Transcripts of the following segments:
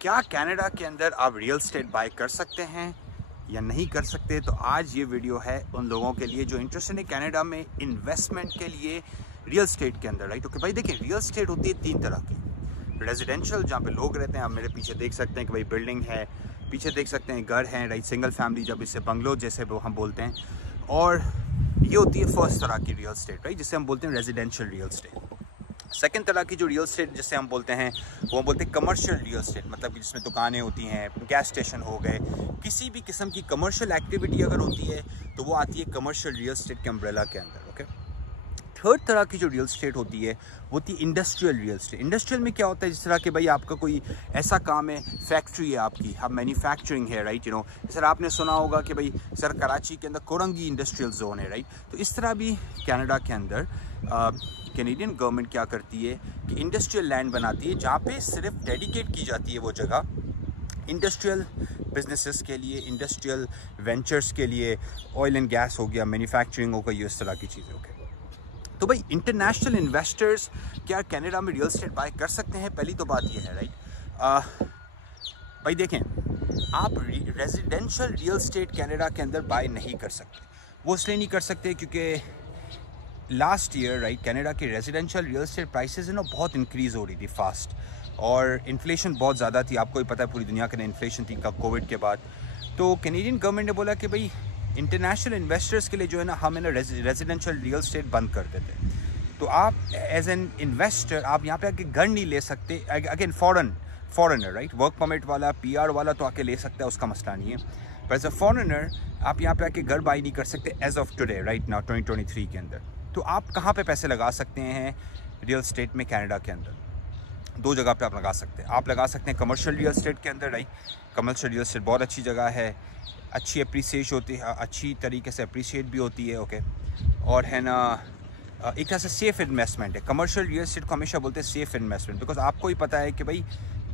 क्या कनाडा के अंदर आप रियल एस्टेट बाय कर सकते हैं या नहीं कर सकते? तो आज ये वीडियो है उन लोगों के लिए जो इंटरेस्टेड है कनाडा में इन्वेस्टमेंट के लिए रियल एस्टेट के अंदर, राइट? ओके भाई, देखिए रियल एस्टेट होती है तीन तरह की। रेजिडेंशियल, जहाँ पे लोग रहते हैं, आप मेरे पीछे देख सकते हैं कि भाई बिल्डिंग है, पीछे देख सकते हैं घर हैं, राइट? सिंगल फैमिली, जब इसे बंगलो जैसे वो हम बोलते हैं। और ये होती है फर्स्ट तरह की रियल एस्टेट, राइट, जिसे हम बोलते हैं रेजिडेंशियल रियल एस्टेट। सेकंड तरह की जो रियल एस्टेट जिसे हम बोलते हैं वो बोलते हैं कमर्शियल रियल एस्टेट, मतलब कि जिसमें दुकानें होती हैं, गैस स्टेशन हो गए, किसी भी किस्म की कमर्शियल एक्टिविटी अगर होती है तो वो आती है कमर्शियल रियल एस्टेट के अम्ब्रेला के अंदर। ओके, थर्ड तरह की जो रियल एस्टेट होती है वो होती है इंडस्ट्रियल रियल एस्टेट। इंडस्ट्रियल में क्या होता है, जिस तरह के भाई आपका कोई ऐसा काम है, फैक्ट्री है आपकी, आप मैन्युफैक्चरिंग है, राइट? सर आपने सुना होगा कि भाई सर कराची के अंदर कोरंगी इंडस्ट्रियल जोन है, राइट? तो इस तरह भी कनाडा के अंदर कैनेडियन गवर्नमेंट क्या करती है कि इंडस्ट्रियल लैंड बनाती है जहाँ पे सिर्फ डेडिकेट की जाती है वो जगह इंडस्ट्रियल बिजनेसेस के लिए, इंडस्ट्रियल वेंचर्स के लिए, ऑयल एंड गैस हो गया, मैन्युफैक्चरिंग हो गई, इस तरह की चीज़ें। ओके, तो भाई इंटरनेशनल इन्वेस्टर्स क्या कनाडा में रियल एस्टेट बाय कर सकते हैं? पहली तो बात ये है, राइट? भाई देखें, आप रेजिडेंशियल रियल एस्टेट कनाडा के अंदर बाय नहीं कर सकते। वो इसलिए नहीं कर सकते क्योंकि लास्ट ईयर, राइट, कनाडा की रेजिडेंशियल रियल एस्टेट प्राइसेस है ना बहुत इंक्रीज़ हो रही थी फास्ट, और इन्फ्लेशन बहुत ज़्यादा थी। आपको ही पता है पूरी दुनिया के अंदर इन्फ्लेशन थी कोविड के बाद। तो कैनेडियन गवर्नमेंट ने बोला कि भाई इंटरनेशनल इन्वेस्टर्स के लिए जो है ना हम है ना रेजिडेंशियल रियल एस्टेट बंद कर देते। तो आप एज एन इन्वेस्टर आप यहाँ पे आके घर नहीं ले सकते। Again foreigner, right, work permit वाला, PR वाला तो आके ले सकता है, उसका मसला नहीं है। पर एज अ फॉरेनर आप यहाँ पे आके घर बाई नहीं कर सकते age of today, right now 2023 के अंदर। तो आप कहाँ पे पैसे लगा सकते हैं रियल एस्टेट में कनाडा के अंदर? दो जगह पे आप लगा सकते हैं। आप लगा सकते हैं कमर्शियल रियल एस्टेट के अंदर, राइट? कमर्शियल रियल एस्टेट बहुत अच्छी जगह है, अच्छी अप्रिसिएट होती है, अच्छी तरीके से अप्रिसिएट भी होती है। ओके, और है ना एक तरह से सेफ़ इन्वेस्टमेंट है। कमर्शियल रियल एस्टेट को हमेशा बोलते हैं सेफ़ इन्वेस्टमेंट, बिकॉज आपको ही पता है कि भाई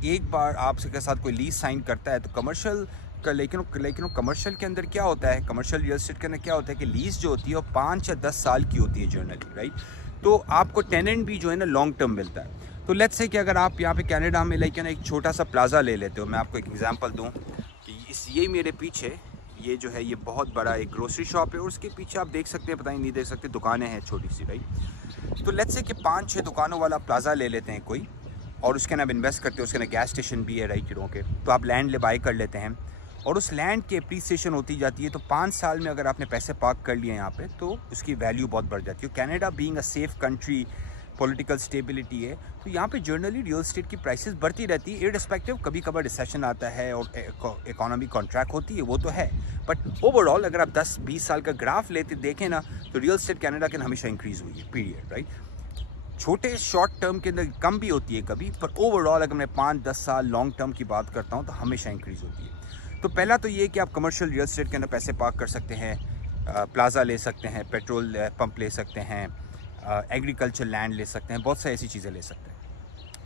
एक बार आपके साथ कोई लीज साइन करता है तो कमर्शियल का, लेकिन कमर्शियल के अंदर क्या होता है, कमर्शियल रियल एस्टेट के अंदर क्या होता है कि लीज जो होती है वो 5 या 10 साल की होती है जनरली, राइट? तो आपको टेनेंट भी जो है ना लॉन्ग टर्म मिलता है। तो लेट्स से कि अगर आप यहाँ पे कनाडा में एक छोटा सा प्लाजा ले लेते हो, मैं आपको एक एग्जांपल दूँ कि ये मेरे पीछे ये जो है ये बहुत बड़ा एक ग्रोसरी शॉप है, और उसके पीछे आप देख सकते हैं, पता ही नहीं देख सकते, दुकानें हैं छोटी सी, राइट? तो लेट्स से कि 5-6 दुकानों वाला प्लाजा ले लेते हैं कोई, और उसके अंदर इन्वेस्ट करते हैं, उसके अंदर गैस स्टेशन भी है, राइट? के तो आप लैंड ले बाई कर लेते हैं, और उस लैंड की अप्रिसिएशन होती जाती है। तो 5 साल में अगर आपने पैसे पार्क कर लिए यहाँ पे तो उसकी वैल्यू बहुत बढ़ जाती है। Canada being a safe country, political stability है, तो यहाँ पे जनरली रियल एस्टेट की प्राइसेस बढ़ती रहती है इररिस्पेक्टिव। कभी कभार रिसेशन आता है और इकोनॉमी कॉन्ट्रैक्ट होती है, वो तो है, बट ओवरऑल अगर आप 10-20 साल का ग्राफ लेते देखें ना तो रियल एस्टेट कनाडा के हमेशा इंक्रीज़ हुई है, पीरियड, राइट? छोटे शॉर्ट टर्म के अंदर कम भी होती है कभी, पर ओवरऑल अगर मैं 5-10 साल लॉन्ग टर्म की बात करता हूँ तो हमेशा इंक्रीज़ होती है। तो पहला तो ये कि आप कमर्शियल रियल एस्टेट के अंदर पैसे पार्क कर सकते हैं, प्लाजा ले सकते हैं, पेट्रोल पंप ले सकते हैं, एग्रीकल्चर लैंड ले सकते हैं, बहुत सारी ऐसी चीज़ें ले सकते हैं।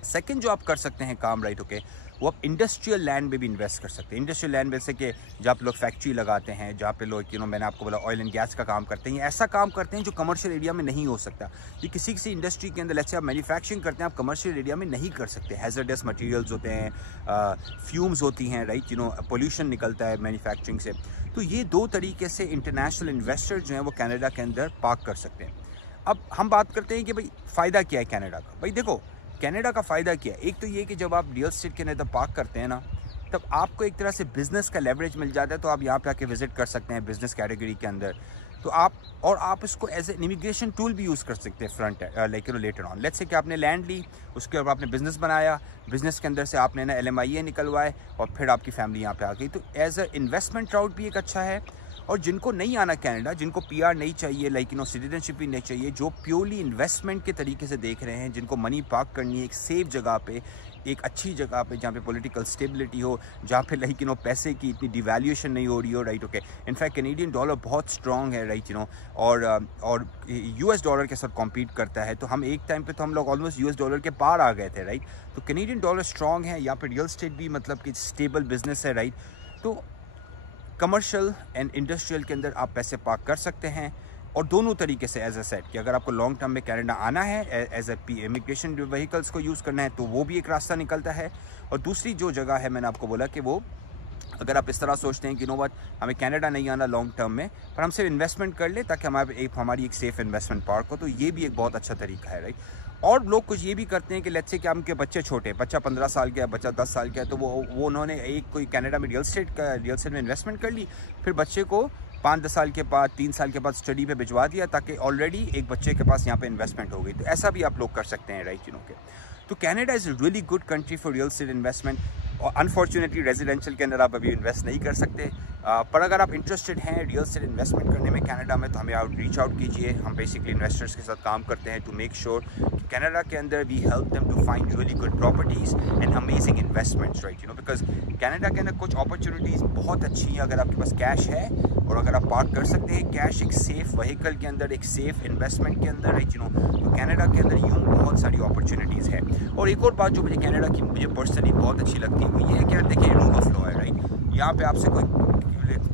सेकंड जो आप कर सकते हैं काम, राइट, ओके, वो आप इंडस्ट्रियल लैंड में भी इन्वेस्ट कर सकते हैं। इंडस्ट्रियल लैंड जैसे कि जहाँ पे लोग फैक्ट्री लगाते हैं, जहाँ पे लोग मैंने आपको बोला ऑयल एंड गैस का काम करते हैं, ऐसा काम करते हैं जो कमर्शियल एरिया में नहीं हो सकता। ये किसी इंडस्ट्री के अंदर, जैसे आप मैन्युफैक्चरिंग करते हैं, आप कमर्शियल एरिया में नहीं कर सकते। हैजर्डस मटेरियल्स होते हैं, फ्यूम्स होती हैं, राइट? पोल्यूशन निकलता है मैन्युफैक्चरिंग से। तो ये दो तरीके से इंटरनेशनल इन्वेस्टर जो हैं वो कनाडा के अंदर पार्क कर सकते हैं। अब हम बात करते हैं कि भाई फ़ायदा क्या है कनाडा का। भाई देखो, कनाडा का फ़ायदा क्या है? एक तो ये कि जब आप रियल एस्टेट के अंदर पार्क करते हैं ना, तब आपको एक तरह से बिज़नेस का लेवरेज मिल जाता है। तो आप यहाँ पे आके विज़िट कर सकते हैं बिज़नेस कैटेगरी के अंदर। तो आप इसको एज ए इमिग्रेशन टूल भी यूज़ कर सकते हैं front later on. Let's say कि आपने लैंड ली, उसके ऊपर आपने बिज़नेस बनाया, बिज़नेस के अंदर से आपने ना LMIA निकलवाए, और फिर आपकी फैमिली यहाँ पे आ गई। तो एज अ इन्वेस्टमेंट राउट भी एक अच्छा है। और जिनको नहीं आना कनाडा, जिनको PR नहीं चाहिए, सिटीजनशिप भी नहीं चाहिए, जो प्योरली इन्वेस्टमेंट के तरीके से देख रहे हैं, जिनको मनी पार्क करनी है एक सेफ जगह पे, एक अच्छी जगह पे जहाँ पे पॉलिटिकल स्टेबिलिटी हो, जहाँ पे पैसे की इतनी डिवैल्यूएशन नहीं हो रही हो, right? Okay, in fact Canadian dollar बहुत स्ट्रॉन्ग है, राइट? और US डॉलर के साथ कॉम्पीट करता है। तो हम एक टाइम पे तो हम लोग ऑलमोस्ट US डॉलर के पार आ गए थे, राइट? तो कैनेडियन डॉलर स्ट्रॉन्ग है, यहाँ पे रियल एस्टेट भी मतलब कि स्टेबल बिजनेस है, राइट? तो कमर्शियल एंड इंडस्ट्रियल के अंदर आप पैसे पार्क कर सकते हैं। और दोनों तरीके से एज ए सेट कि अगर आपको लॉन्ग टर्म में कनाडा आना है एज ए इमिग्रेशन व्हीकल्स को यूज़ करना है तो वो भी एक रास्ता निकलता है। और दूसरी जो जगह है मैंने आपको बोला कि वो अगर आप इस तरह सोचते हैं कि नो व्हाट हमें कनाडा नहीं आना लॉन्ग टर्म में, पर हम सिर्फ इन्वेस्टमेंट कर ले ताकि हमारी एक सेफ इन्वेस्टमेंट पार्क हो, तो ये भी एक बहुत अच्छा तरीका है, राइट। और लोग कुछ ये भी करते हैं कि लेट्स से कि उनके बच्चे छोटे हैं, बच्चा 15 साल का है, बच्चा 10 साल का है, तो वो उन्होंने एक कोई कनाडा में रियल एस्टेट में इन्वेस्टमेंट कर ली, फिर बच्चे को 5-10 साल के बाद 3 साल के बाद स्टडी पे भिजवा दिया ताकि ऑलरेडी एक बच्चे के पास यहाँ पे इन्वेस्टमेंट हो गई। तो ऐसा भी आप लोग कर सकते हैं, राइट, तो Canada is a really good country for real estate investment. और अनफॉर्चुनेटली रेजिडेंशियल के अंदर आप अभी इन्वेस्ट नहीं कर सकते, पर अगर आप इंटरेस्टेड हैं रियल एस्टेट इन्वेस्टमेंट करने में कनाडा में तो हमें रीच आउट कीजिए। हम बेसिकली इन्वेस्टर्स के साथ काम करते हैं टू मेक श्योर कि कनाडा के अंदर we help them to find really good properties and amazing investments, right, because Canada के अंदर कुछ अपॉर्चुनिटीज़ बहुत अच्छी हैं अगर आपके पास कैश है और अगर आप पार्क कर सकते हैं कैश एक सेफ व्हीकल के अंदर, एक सेफ इन्वेस्टमेंट के अंदर, राइट, तो कनाडा के अंदर यूँ बहुत सारी अपॉर्चुनिटीज़ है। और एक और बात जो मुझे कनाडा की मुझे पर्सनली बहुत अच्छी लगती है वो ये है कि यार देखिए रूल ऑफ लॉ है, राइट। यहाँ पे आपसे कोई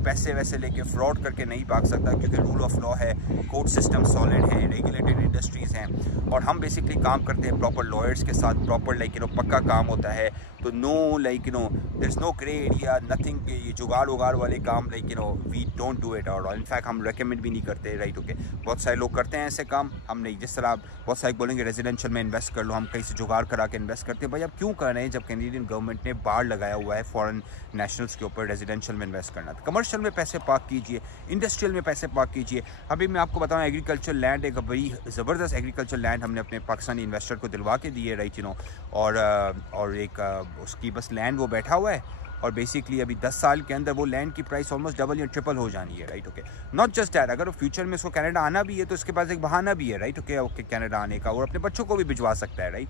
पैसे वैसे लेके फ्रॉड करके नहीं भाग सकता क्योंकि रूल ऑफ लॉ है, कोर्ट सिस्टम सॉलिड है, रेगुलेटेड इंडस्ट्रीज़ हैं और हम बेसिकली काम करते हैं प्रॉपर लॉयर्स के साथ, प्रॉपर पक्का काम होता है। तो no there is no grey area, nothing ये जुगाड़ उगाड़ वाले काम वी डोंट डू इट और इनफैक्ट हम रेकमेंड भी नहीं करते, राइट, ओके। बहुत सारे लोग करते हैं ऐसे काम, हम नहीं। जिस तरह आप बहुत सारे बोलेंगे रेजिडेंशियल में इन्वेस्ट कर लो, हम कहीं से जुगाड़ करा के इन्वेस्ट करते हैं। भाई आप क्यों कर रहे हैं जब कैनेडियन गवर्नमेंट ने बार लगाया हुआ है फॉरेन नेशनल्स के ऊपर रेजिडेंशियल में इन्वेस्ट करना। तो कमर्शियल में पैसे पार्क कीजिए, इंडस्ट्रियल में पैसे पार्क कीजिए। अभी मैं आपको बताऊँ एग्रीकल्चर लैंड एक बड़ी ज़बरदस्त एग्रीकल्चर लैंड हमने अपने पाकिस्तानी इन्वेस्टर को दिलवा के दी है, राइट, और एक उसकी बस लैंड वो बैठा हुआ है और बेसिकली अभी 10 साल के अंदर वो लैंड की प्राइस ऑलमोस्ट डबल या ट्रिपल हो जानी है, right, okay. Not just that, अगर फ्यूचर में उसको कनाडा आना भी है तो उसके पास एक बहाना भी है, राइट, ओके, कनाडा आने का और अपने बच्चों को भी भिजवा सकता है, राइट।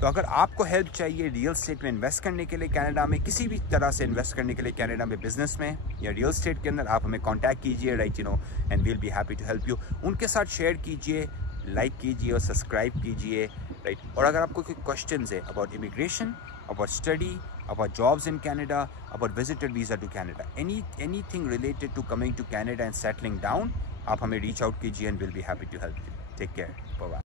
तो अगर आपको हेल्प चाहिए रियल एस्टेट में इन्वेस्ट करने के लिए कनाडा में, किसी भी तरह से इन्वेस्ट करने के लिए कनाडा में, बिजनेस में या रियल एस्टेट के अंदर, आप हमें कांटेक्ट कीजिए, right, and we'll be happy to help you. उनके साथ शेयर कीजिए, लाइक कीजिए और सब्सक्राइब कीजिए, राइट। और अगर आपको कोई क्वेश्चंस है about immigration, about study, about jobs in Canada, about visitor visa to Canada, anything related to coming to Canada and settling down, आप हमें reach out कीजिए and we'll be happy to help you. Take care. Bye bye.